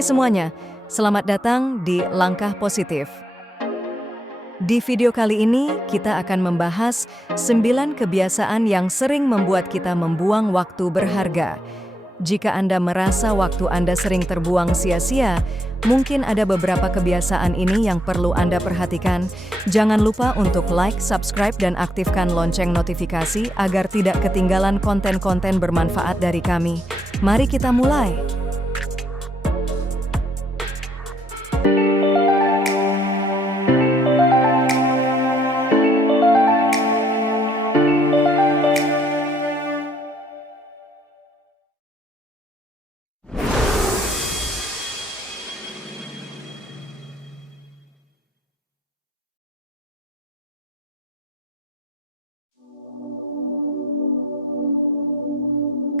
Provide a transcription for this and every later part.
Hai semuanya, selamat datang di Langkah Positif. Di video kali ini, kita akan membahas 9 kebiasaan yang sering membuat kita membuang waktu berharga. Jika Anda merasa waktu Anda sering terbuang sia-sia, mungkin ada beberapa kebiasaan ini yang perlu Anda perhatikan. Jangan lupa untuk like, subscribe, dan aktifkan lonceng notifikasi agar tidak ketinggalan konten-konten bermanfaat dari kami. Mari kita mulai.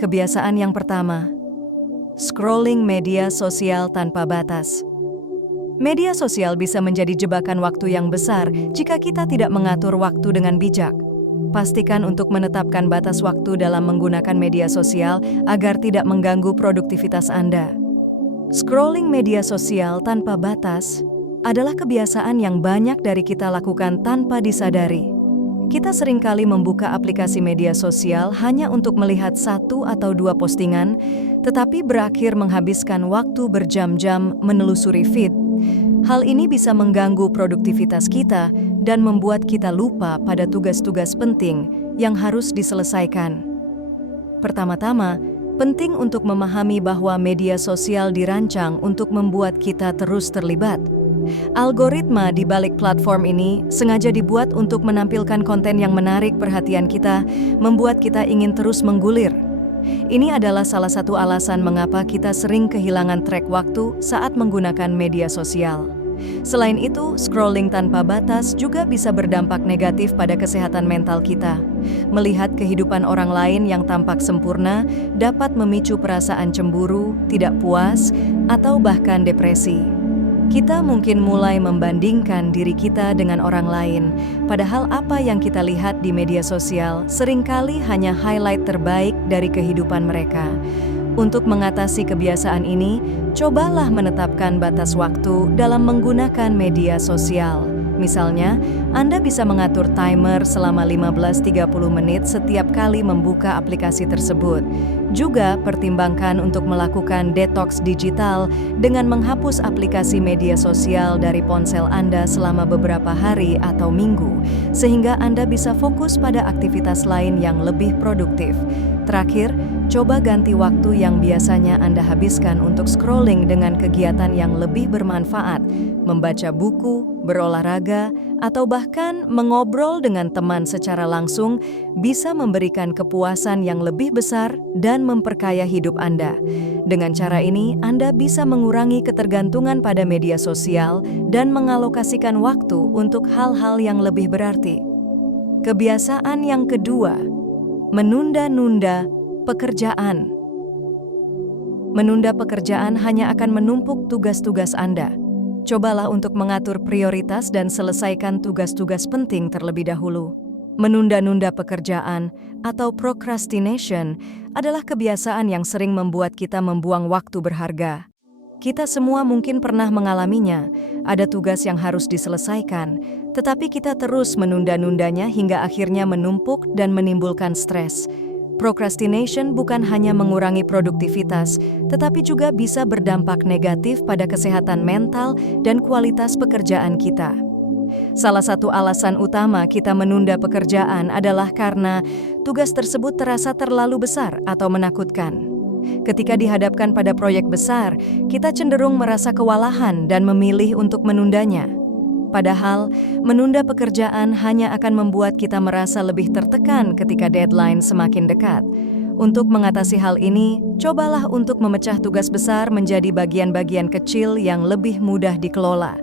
Kebiasaan yang pertama, scrolling media sosial tanpa batas. Media sosial bisa menjadi jebakan waktu yang besar jika kita tidak mengatur waktu dengan bijak. Pastikan untuk menetapkan batas waktu dalam menggunakan media sosial agar tidak mengganggu produktivitas Anda. Scrolling media sosial tanpa batas adalah kebiasaan yang banyak dari kita lakukan tanpa disadari. Kita seringkali membuka aplikasi media sosial hanya untuk melihat 1 atau 2 postingan, tetapi berakhir menghabiskan waktu berjam-jam menelusuri feed. Hal ini bisa mengganggu produktivitas kita dan membuat kita lupa pada tugas-tugas penting yang harus diselesaikan. Pertama-tama, penting untuk memahami bahwa media sosial dirancang untuk membuat kita terus terlibat. Algoritma di balik platform ini sengaja dibuat untuk menampilkan konten yang menarik perhatian kita, membuat kita ingin terus menggulir. Ini adalah salah satu alasan mengapa kita sering kehilangan track waktu saat menggunakan media sosial. Selain itu, scrolling tanpa batas juga bisa berdampak negatif pada kesehatan mental kita. Melihat kehidupan orang lain yang tampak sempurna dapat memicu perasaan cemburu, tidak puas, atau bahkan depresi. Kita mungkin mulai membandingkan diri kita dengan orang lain, padahal apa yang kita lihat di media sosial seringkali hanya highlight terbaik dari kehidupan mereka. Untuk mengatasi kebiasaan ini, cobalah menetapkan batas waktu dalam menggunakan media sosial. Misalnya, Anda bisa mengatur timer selama 15-30 menit setiap kali membuka aplikasi tersebut. Juga pertimbangkan untuk melakukan detox digital dengan menghapus aplikasi media sosial dari ponsel Anda selama beberapa hari atau minggu, sehingga Anda bisa fokus pada aktivitas lain yang lebih produktif. Terakhir, coba ganti waktu yang biasanya Anda habiskan untuk scrolling dengan kegiatan yang lebih bermanfaat, membaca buku, berolahraga, atau bahkan mengobrol dengan teman secara langsung bisa memberikan kepuasan yang lebih besar dan memperkaya hidup Anda. Dengan cara ini, Anda bisa mengurangi ketergantungan pada media sosial dan mengalokasikan waktu untuk hal-hal yang lebih berarti. Kebiasaan yang kedua, menunda-nunda pekerjaan. Menunda pekerjaan hanya akan menumpuk tugas-tugas Anda. Cobalah untuk mengatur prioritas dan selesaikan tugas-tugas penting terlebih dahulu. Menunda-nunda pekerjaan atau procrastination adalah kebiasaan yang sering membuat kita membuang waktu berharga. Kita semua mungkin pernah mengalaminya. Ada tugas yang harus diselesaikan, tetapi kita terus menunda-nundanya hingga akhirnya menumpuk dan menimbulkan stres. Procrastination bukan hanya mengurangi produktivitas, tetapi juga bisa berdampak negatif pada kesehatan mental dan kualitas pekerjaan kita. Salah satu alasan utama kita menunda pekerjaan adalah karena tugas tersebut terasa terlalu besar atau menakutkan. Ketika dihadapkan pada proyek besar, kita cenderung merasa kewalahan dan memilih untuk menundanya. Padahal, menunda pekerjaan hanya akan membuat kita merasa lebih tertekan ketika deadline semakin dekat. Untuk mengatasi hal ini, cobalah untuk memecah tugas besar menjadi bagian-bagian kecil yang lebih mudah dikelola.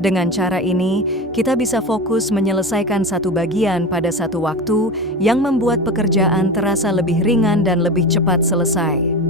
Dengan cara ini, kita bisa fokus menyelesaikan satu bagian pada satu waktu yang membuat pekerjaan terasa lebih ringan dan lebih cepat selesai.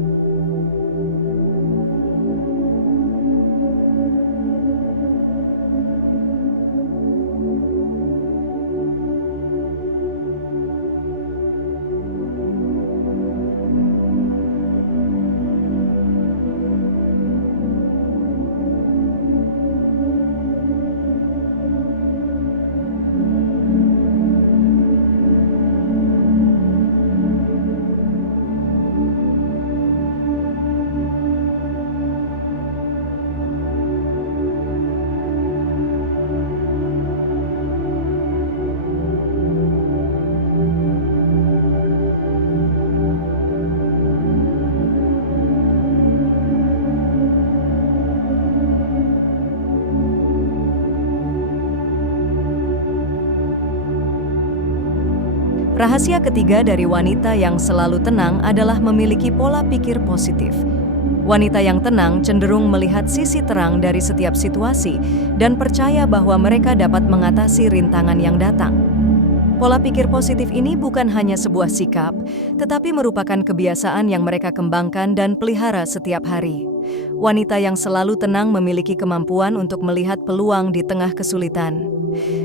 Rahasia ketiga dari wanita yang selalu tenang adalah memiliki pola pikir positif. Wanita yang tenang cenderung melihat sisi terang dari setiap situasi dan percaya bahwa mereka dapat mengatasi rintangan yang datang. Pola pikir positif ini bukan hanya sebuah sikap, tetapi merupakan kebiasaan yang mereka kembangkan dan pelihara setiap hari. Wanita yang selalu tenang memiliki kemampuan untuk melihat peluang di tengah kesulitan.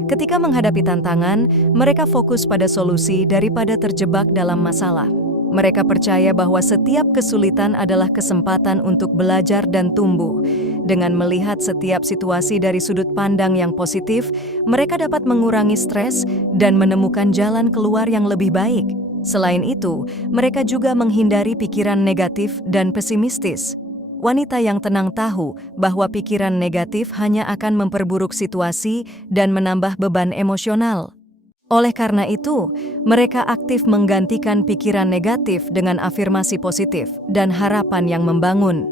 Ketika menghadapi tantangan, mereka fokus pada solusi daripada terjebak dalam masalah. Mereka percaya bahwa setiap kesulitan adalah kesempatan untuk belajar dan tumbuh. Dengan melihat setiap situasi dari sudut pandang yang positif, mereka dapat mengurangi stres dan menemukan jalan keluar yang lebih baik. Selain itu, mereka juga menghindari pikiran negatif dan pesimistis. Wanita yang tenang tahu bahwa pikiran negatif hanya akan memperburuk situasi dan menambah beban emosional. Oleh karena itu, mereka aktif menggantikan pikiran negatif dengan afirmasi positif dan harapan yang membangun.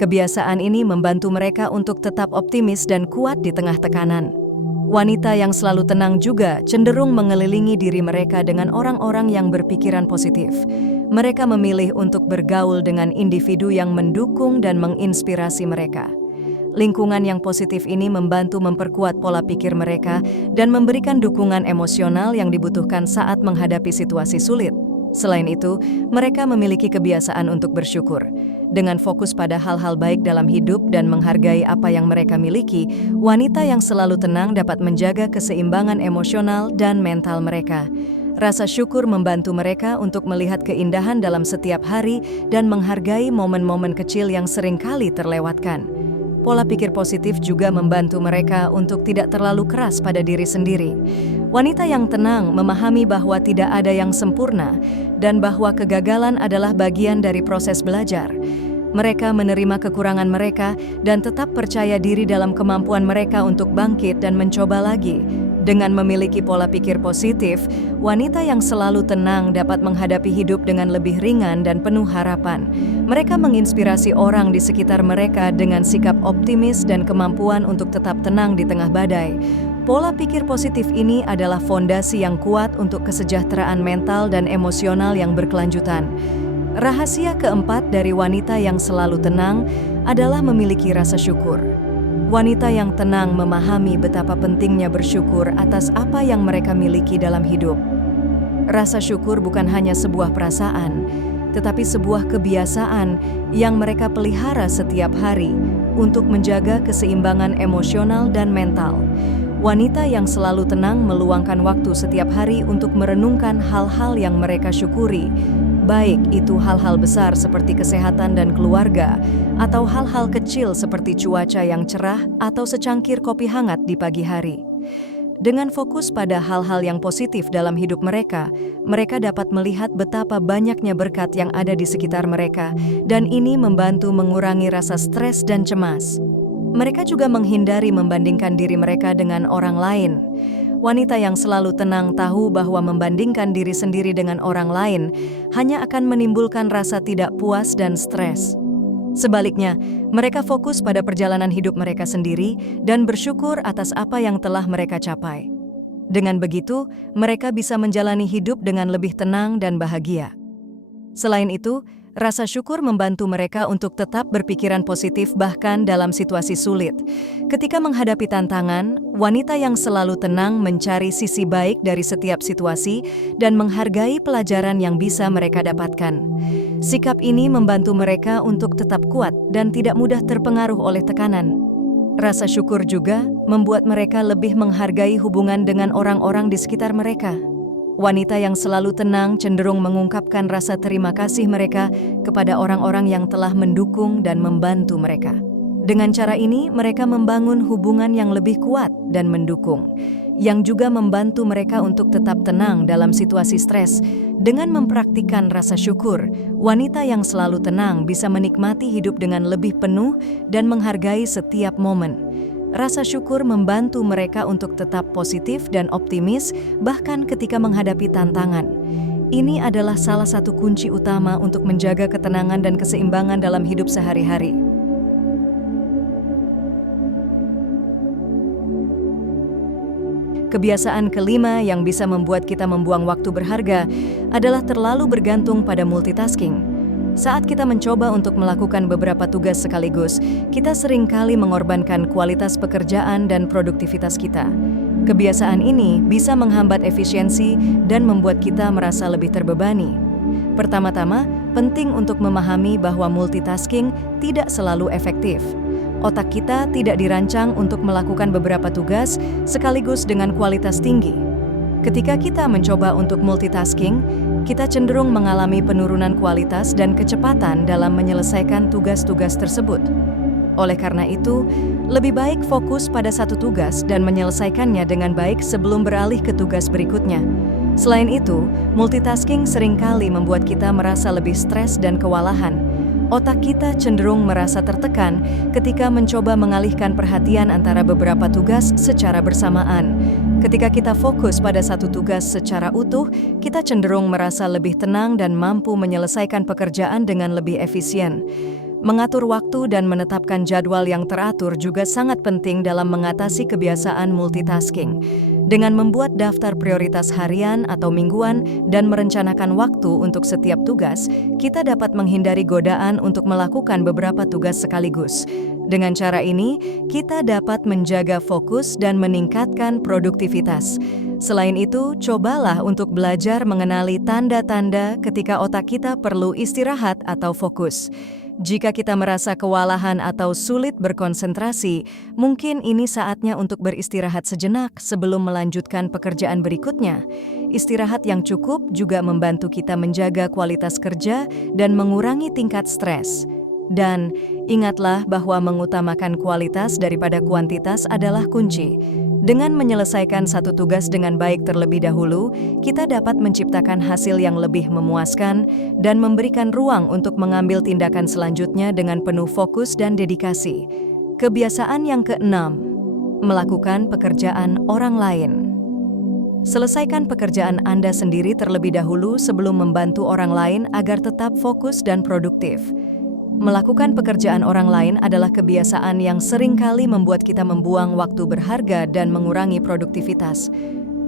Kebiasaan ini membantu mereka untuk tetap optimis dan kuat di tengah tekanan. Wanita yang selalu tenang juga cenderung mengelilingi diri mereka dengan orang-orang yang berpikiran positif. Mereka memilih untuk bergaul dengan individu yang mendukung dan menginspirasi mereka. Lingkungan yang positif ini membantu memperkuat pola pikir mereka dan memberikan dukungan emosional yang dibutuhkan saat menghadapi situasi sulit. Selain itu, mereka memiliki kebiasaan untuk bersyukur. Dengan fokus pada hal-hal baik dalam hidup dan menghargai apa yang mereka miliki, wanita yang selalu tenang dapat menjaga keseimbangan emosional dan mental mereka. Rasa syukur membantu mereka untuk melihat keindahan dalam setiap hari dan menghargai momen-momen kecil yang seringkali terlewatkan. Pola pikir positif juga membantu mereka untuk tidak terlalu keras pada diri sendiri. Wanita yang tenang memahami bahwa tidak ada yang sempurna dan bahwa kegagalan adalah bagian dari proses belajar. Mereka menerima kekurangan mereka dan tetap percaya diri dalam kemampuan mereka untuk bangkit dan mencoba lagi. Dengan memiliki pola pikir positif, wanita yang selalu tenang dapat menghadapi hidup dengan lebih ringan dan penuh harapan. Mereka menginspirasi orang di sekitar mereka dengan sikap optimis dan kemampuan untuk tetap tenang di tengah badai. Pola pikir positif ini adalah fondasi yang kuat untuk kesejahteraan mental dan emosional yang berkelanjutan. Rahasia keempat dari wanita yang selalu tenang adalah memiliki rasa syukur. Wanita yang tenang memahami betapa pentingnya bersyukur atas apa yang mereka miliki dalam hidup. Rasa syukur bukan hanya sebuah perasaan, tetapi sebuah kebiasaan yang mereka pelihara setiap hari untuk menjaga keseimbangan emosional dan mental. Wanita yang selalu tenang meluangkan waktu setiap hari untuk merenungkan hal-hal yang mereka syukuri, baik itu hal-hal besar seperti kesehatan dan keluarga, atau hal-hal kecil seperti cuaca yang cerah atau secangkir kopi hangat di pagi hari. Dengan fokus pada hal-hal yang positif dalam hidup mereka, mereka dapat melihat betapa banyaknya berkat yang ada di sekitar mereka, dan ini membantu mengurangi rasa stres dan cemas. Mereka juga menghindari membandingkan diri mereka dengan orang lain. Wanita yang selalu tenang tahu bahwa membandingkan diri sendiri dengan orang lain hanya akan menimbulkan rasa tidak puas dan stres. Sebaliknya, mereka fokus pada perjalanan hidup mereka sendiri dan bersyukur atas apa yang telah mereka capai. Dengan begitu, mereka bisa menjalani hidup dengan lebih tenang dan bahagia. Selain itu, rasa syukur membantu mereka untuk tetap berpikiran positif bahkan dalam situasi sulit. Ketika menghadapi tantangan, wanita yang selalu tenang mencari sisi baik dari setiap situasi dan menghargai pelajaran yang bisa mereka dapatkan. Sikap ini membantu mereka untuk tetap kuat dan tidak mudah terpengaruh oleh tekanan. Rasa syukur juga membuat mereka lebih menghargai hubungan dengan orang-orang di sekitar mereka. Wanita yang selalu tenang cenderung mengungkapkan rasa terima kasih mereka kepada orang-orang yang telah mendukung dan membantu mereka. Dengan cara ini, mereka membangun hubungan yang lebih kuat dan mendukung, yang juga membantu mereka untuk tetap tenang dalam situasi stres. Dengan mempraktikkan rasa syukur, wanita yang selalu tenang bisa menikmati hidup dengan lebih penuh dan menghargai setiap momen. Rasa syukur membantu mereka untuk tetap positif dan optimis bahkan ketika menghadapi tantangan. Ini adalah salah satu kunci utama untuk menjaga ketenangan dan keseimbangan dalam hidup sehari-hari. Kebiasaan kelima yang bisa membuat kita membuang waktu berharga adalah terlalu bergantung pada multitasking. Saat kita mencoba untuk melakukan beberapa tugas sekaligus, kita seringkali mengorbankan kualitas pekerjaan dan produktivitas kita. Kebiasaan ini bisa menghambat efisiensi dan membuat kita merasa lebih terbebani. Pertama-tama, penting untuk memahami bahwa multitasking tidak selalu efektif. Otak kita tidak dirancang untuk melakukan beberapa tugas sekaligus dengan kualitas tinggi. Ketika kita mencoba untuk multitasking, kita cenderung mengalami penurunan kualitas dan kecepatan dalam menyelesaikan tugas-tugas tersebut. Oleh karena itu, lebih baik fokus pada satu tugas dan menyelesaikannya dengan baik sebelum beralih ke tugas berikutnya. Selain itu, multitasking seringkali membuat kita merasa lebih stres dan kewalahan. Otak kita cenderung merasa tertekan ketika mencoba mengalihkan perhatian antara beberapa tugas secara bersamaan. Ketika kita fokus pada satu tugas secara utuh, kita cenderung merasa lebih tenang dan mampu menyelesaikan pekerjaan dengan lebih efisien. Mengatur waktu dan menetapkan jadwal yang teratur juga sangat penting dalam mengatasi kebiasaan multitasking. Dengan membuat daftar prioritas harian atau mingguan dan merencanakan waktu untuk setiap tugas, kita dapat menghindari godaan untuk melakukan beberapa tugas sekaligus. Dengan cara ini, kita dapat menjaga fokus dan meningkatkan produktivitas. Selain itu, cobalah untuk belajar mengenali tanda-tanda ketika otak kita perlu istirahat atau fokus. Jika kita merasa kewalahan atau sulit berkonsentrasi, mungkin ini saatnya untuk beristirahat sejenak sebelum melanjutkan pekerjaan berikutnya. Istirahat yang cukup juga membantu kita menjaga kualitas kerja dan mengurangi tingkat stres. Dan ingatlah bahwa mengutamakan kualitas daripada kuantitas adalah kunci. Dengan menyelesaikan satu tugas dengan baik terlebih dahulu, kita dapat menciptakan hasil yang lebih memuaskan dan memberikan ruang untuk mengambil tindakan selanjutnya dengan penuh fokus dan dedikasi. Kebiasaan yang keenam, melakukan pekerjaan orang lain. Selesaikan pekerjaan Anda sendiri terlebih dahulu sebelum membantu orang lain agar tetap fokus dan produktif. Melakukan pekerjaan orang lain adalah kebiasaan yang seringkali membuat kita membuang waktu berharga dan mengurangi produktivitas.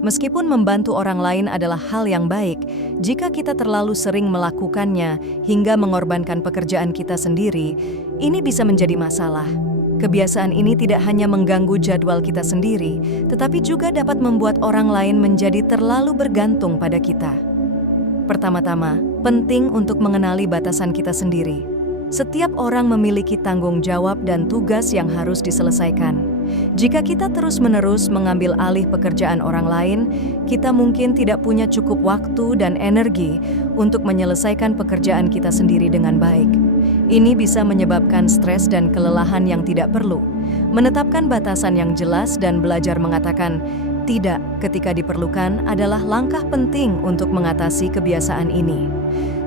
Meskipun membantu orang lain adalah hal yang baik, jika kita terlalu sering melakukannya hingga mengorbankan pekerjaan kita sendiri, ini bisa menjadi masalah. Kebiasaan ini tidak hanya mengganggu jadwal kita sendiri, tetapi juga dapat membuat orang lain menjadi terlalu bergantung pada kita. Pertama-tama, penting untuk mengenali batasan kita sendiri. Setiap orang memiliki tanggung jawab dan tugas yang harus diselesaikan. Jika kita terus-menerus mengambil alih pekerjaan orang lain, kita mungkin tidak punya cukup waktu dan energi untuk menyelesaikan pekerjaan kita sendiri dengan baik. Ini bisa menyebabkan stres dan kelelahan yang tidak perlu. Menetapkan batasan yang jelas dan belajar mengatakan tidak ketika diperlukan adalah langkah penting untuk mengatasi kebiasaan ini.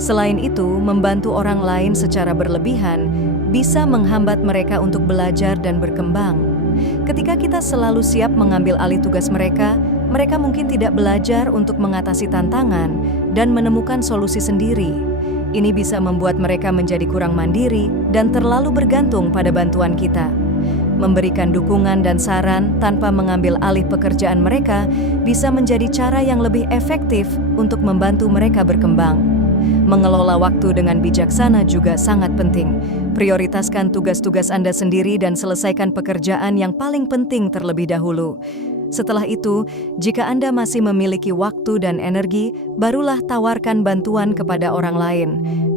Selain itu, membantu orang lain secara berlebihan bisa menghambat mereka untuk belajar dan berkembang. Ketika kita selalu siap mengambil alih tugas mereka, mereka mungkin tidak belajar untuk mengatasi tantangan dan menemukan solusi sendiri. Ini bisa membuat mereka menjadi kurang mandiri dan terlalu bergantung pada bantuan kita. Memberikan dukungan dan saran tanpa mengambil alih pekerjaan mereka bisa menjadi cara yang lebih efektif untuk membantu mereka berkembang. Mengelola waktu dengan bijaksana juga sangat penting. Prioritaskan tugas-tugas Anda sendiri dan selesaikan pekerjaan yang paling penting terlebih dahulu. Setelah itu, jika Anda masih memiliki waktu dan energi, barulah tawarkan bantuan kepada orang lain.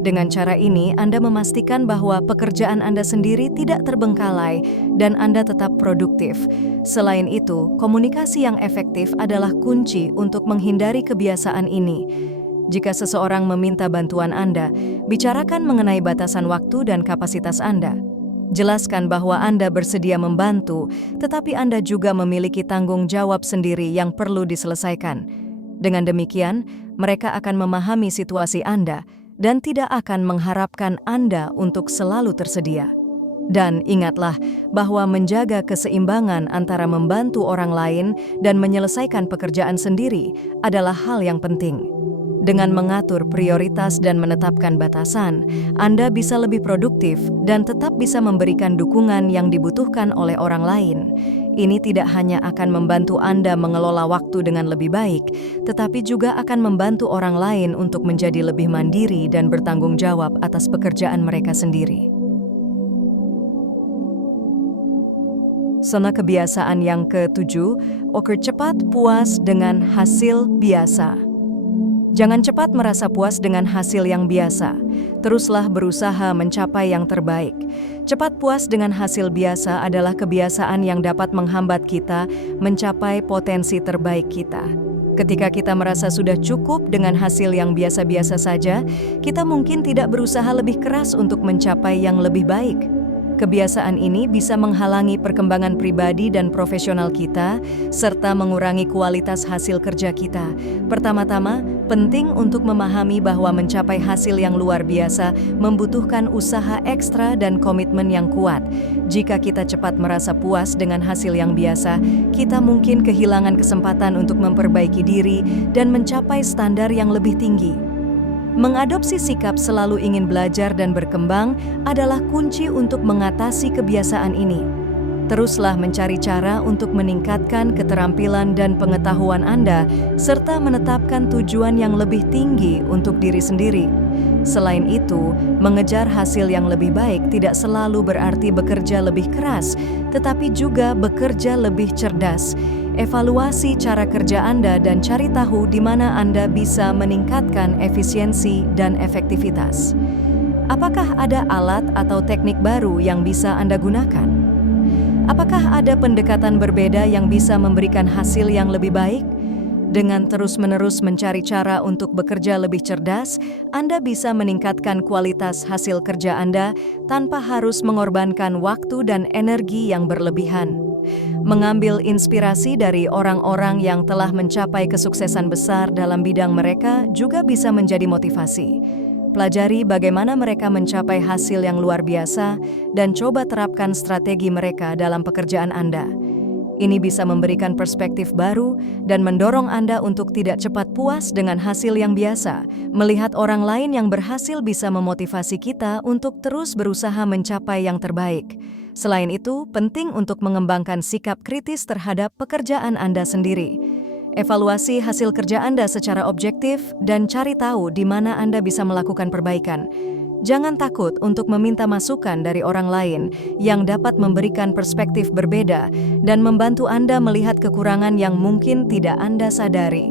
Dengan cara ini, Anda memastikan bahwa pekerjaan Anda sendiri tidak terbengkalai dan Anda tetap produktif. Selain itu, komunikasi yang efektif adalah kunci untuk menghindari kebiasaan ini. Jika seseorang meminta bantuan Anda, bicarakan mengenai batasan waktu dan kapasitas Anda. Jelaskan bahwa Anda bersedia membantu, tetapi Anda juga memiliki tanggung jawab sendiri yang perlu diselesaikan. Dengan demikian, mereka akan memahami situasi Anda dan tidak akan mengharapkan Anda untuk selalu tersedia. Dan ingatlah bahwa menjaga keseimbangan antara membantu orang lain dan menyelesaikan pekerjaan sendiri adalah hal yang penting. Dengan mengatur prioritas dan menetapkan batasan, Anda bisa lebih produktif dan tetap bisa memberikan dukungan yang dibutuhkan oleh orang lain. Ini tidak hanya akan membantu Anda mengelola waktu dengan lebih baik, tetapi juga akan membantu orang lain untuk menjadi lebih mandiri dan bertanggung jawab atas pekerjaan mereka sendiri. Zona kebiasaan yang ke-7, ukur cepat puas dengan hasil biasa. Jangan cepat merasa puas dengan hasil yang biasa. Teruslah berusaha mencapai yang terbaik. Cepat puas dengan hasil biasa adalah kebiasaan yang dapat menghambat kita mencapai potensi terbaik kita. Ketika kita merasa sudah cukup dengan hasil yang biasa-biasa saja, kita mungkin tidak berusaha lebih keras untuk mencapai yang lebih baik. Kebiasaan ini bisa menghalangi perkembangan pribadi dan profesional kita, serta mengurangi kualitas hasil kerja kita. Pertama-tama, penting untuk memahami bahwa mencapai hasil yang luar biasa membutuhkan usaha ekstra dan komitmen yang kuat. Jika kita cepat merasa puas dengan hasil yang biasa, kita mungkin kehilangan kesempatan untuk memperbaiki diri dan mencapai standar yang lebih tinggi. Mengadopsi sikap selalu ingin belajar dan berkembang adalah kunci untuk mengatasi kebiasaan ini. Teruslah mencari cara untuk meningkatkan keterampilan dan pengetahuan Anda, serta menetapkan tujuan yang lebih tinggi untuk diri sendiri. Selain itu, mengejar hasil yang lebih baik tidak selalu berarti bekerja lebih keras, tetapi juga bekerja lebih cerdas. Evaluasi cara kerja Anda dan cari tahu di mana Anda bisa meningkatkan efisiensi dan efektivitas. Apakah ada alat atau teknik baru yang bisa Anda gunakan? Apakah ada pendekatan berbeda yang bisa memberikan hasil yang lebih baik? Dengan terus-menerus mencari cara untuk bekerja lebih cerdas, Anda bisa meningkatkan kualitas hasil kerja Anda tanpa harus mengorbankan waktu dan energi yang berlebihan. Mengambil inspirasi dari orang-orang yang telah mencapai kesuksesan besar dalam bidang mereka juga bisa menjadi motivasi. Pelajari bagaimana mereka mencapai hasil yang luar biasa dan coba terapkan strategi mereka dalam pekerjaan Anda. Ini bisa memberikan perspektif baru dan mendorong Anda untuk tidak cepat puas dengan hasil yang biasa. Melihat orang lain yang berhasil bisa memotivasi kita untuk terus berusaha mencapai yang terbaik. Selain itu, penting untuk mengembangkan sikap kritis terhadap pekerjaan Anda sendiri. Evaluasi hasil kerja Anda secara objektif dan cari tahu di mana Anda bisa melakukan perbaikan. Jangan takut untuk meminta masukan dari orang lain yang dapat memberikan perspektif berbeda dan membantu Anda melihat kekurangan yang mungkin tidak Anda sadari.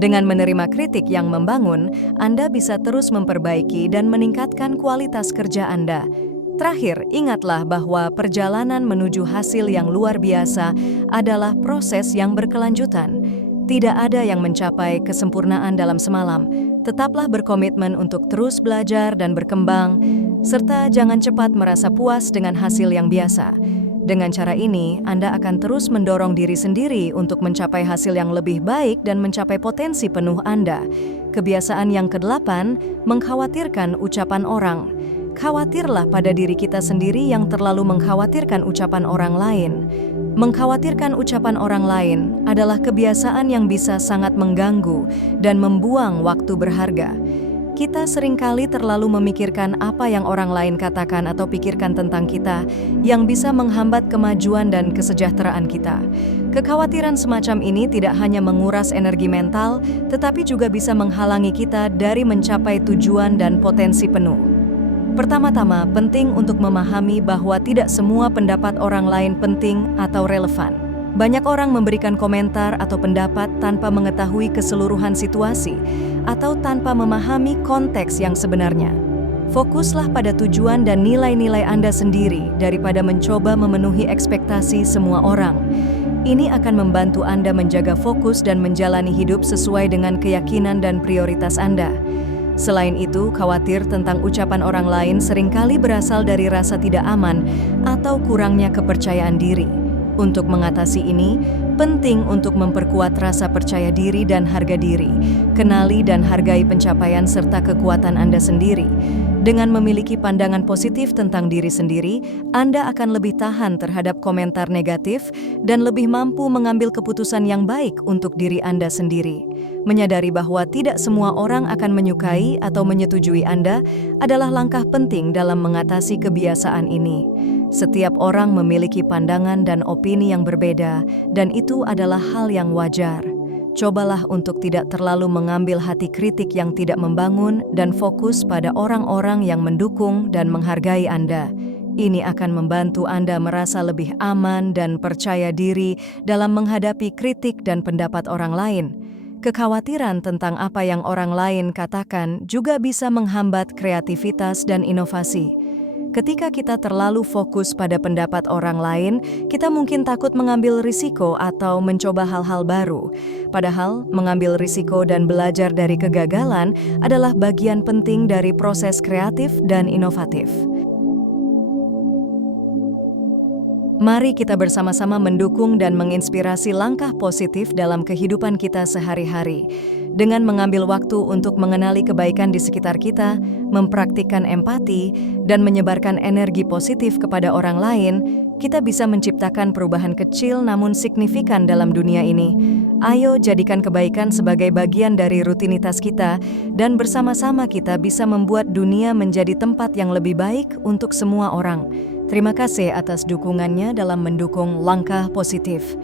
Dengan menerima kritik yang membangun, Anda bisa terus memperbaiki dan meningkatkan kualitas kerja Anda. Terakhir, ingatlah bahwa perjalanan menuju hasil yang luar biasa adalah proses yang berkelanjutan. Tidak ada yang mencapai kesempurnaan dalam semalam. Tetaplah berkomitmen untuk terus belajar dan berkembang, serta jangan cepat merasa puas dengan hasil yang biasa. Dengan cara ini, Anda akan terus mendorong diri sendiri untuk mencapai hasil yang lebih baik dan mencapai potensi penuh Anda. Kebiasaan yang ke-8, mengkhawatirkan ucapan orang. Khawatirlah pada diri kita sendiri yang terlalu mengkhawatirkan ucapan orang lain. Mengkhawatirkan ucapan orang lain adalah kebiasaan yang bisa sangat mengganggu dan membuang waktu berharga. Kita seringkali terlalu memikirkan apa yang orang lain katakan atau pikirkan tentang kita, yang bisa menghambat kemajuan dan kesejahteraan kita. Kekhawatiran semacam ini tidak hanya menguras energi mental, tetapi juga bisa menghalangi kita dari mencapai tujuan dan potensi penuh. Pertama-tama, penting untuk memahami bahwa tidak semua pendapat orang lain penting atau relevan. Banyak orang memberikan komentar atau pendapat tanpa mengetahui keseluruhan situasi atau tanpa memahami konteks yang sebenarnya. Fokuslah pada tujuan dan nilai-nilai Anda sendiri daripada mencoba memenuhi ekspektasi semua orang. Ini akan membantu Anda menjaga fokus dan menjalani hidup sesuai dengan keyakinan dan prioritas Anda. Selain itu, khawatir tentang ucapan orang lain seringkali berasal dari rasa tidak aman atau kurangnya kepercayaan diri. Untuk mengatasi ini, penting untuk memperkuat rasa percaya diri dan harga diri. Kenali dan hargai pencapaian serta kekuatan Anda sendiri. Dengan memiliki pandangan positif tentang diri sendiri, Anda akan lebih tahan terhadap komentar negatif dan lebih mampu mengambil keputusan yang baik untuk diri Anda sendiri. Menyadari bahwa tidak semua orang akan menyukai atau menyetujui Anda adalah langkah penting dalam mengatasi kebiasaan ini. Setiap orang memiliki pandangan dan opini yang berbeda, dan itu adalah hal yang wajar. Cobalah untuk tidak terlalu mengambil hati kritik yang tidak membangun dan fokus pada orang-orang yang mendukung dan menghargai Anda. Ini akan membantu Anda merasa lebih aman dan percaya diri dalam menghadapi kritik dan pendapat orang lain. Kekhawatiran tentang apa yang orang lain katakan juga bisa menghambat kreativitas dan inovasi. Ketika kita terlalu fokus pada pendapat orang lain, kita mungkin takut mengambil risiko atau mencoba hal-hal baru. Padahal, mengambil risiko dan belajar dari kegagalan adalah bagian penting dari proses kreatif dan inovatif. Mari kita bersama-sama mendukung dan menginspirasi langkah positif dalam kehidupan kita sehari-hari. Dengan mengambil waktu untuk mengenali kebaikan di sekitar kita, mempraktikkan empati, dan menyebarkan energi positif kepada orang lain, kita bisa menciptakan perubahan kecil namun signifikan dalam dunia ini. Ayo jadikan kebaikan sebagai bagian dari rutinitas kita, dan bersama-sama kita bisa membuat dunia menjadi tempat yang lebih baik untuk semua orang. Terima kasih atas dukungannya dalam mendukung langkah positif.